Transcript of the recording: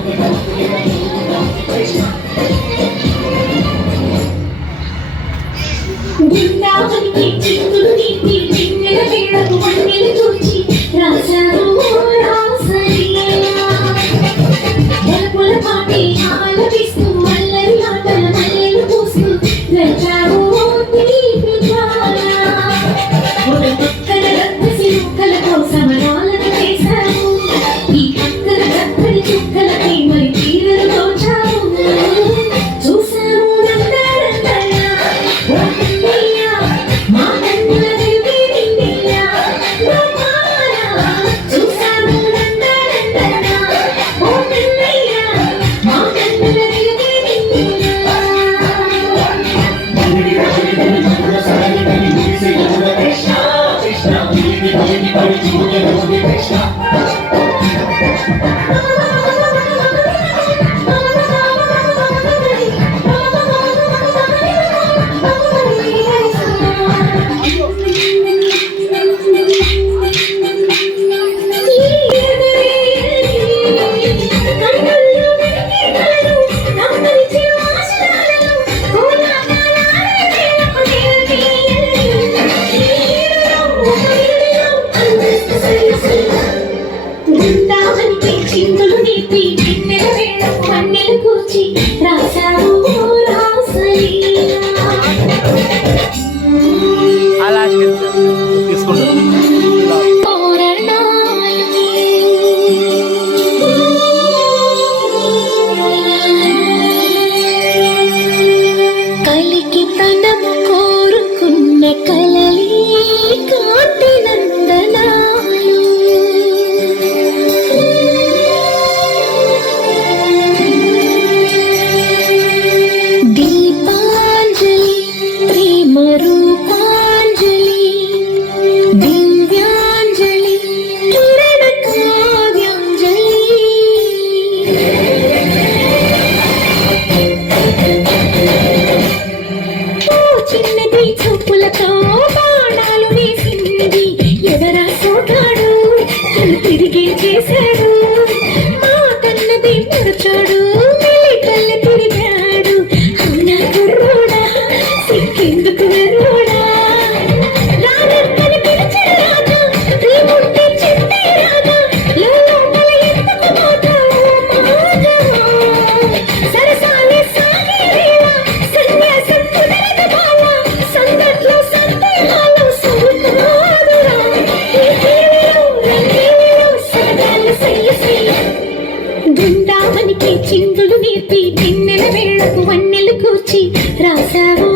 Now to the deep, deep, deep, deep, deep, deep, deep, deep, deep, deep, deep, Thank చింతలు నిలిపి వెన్నెల వేళ మన్నెలు కూర్చి రాశావు రాసలీలా అలా Yeah. చిందులు నేర్పి నిన్నెల వేళకు వన్నెలు కూర్చి రాసావు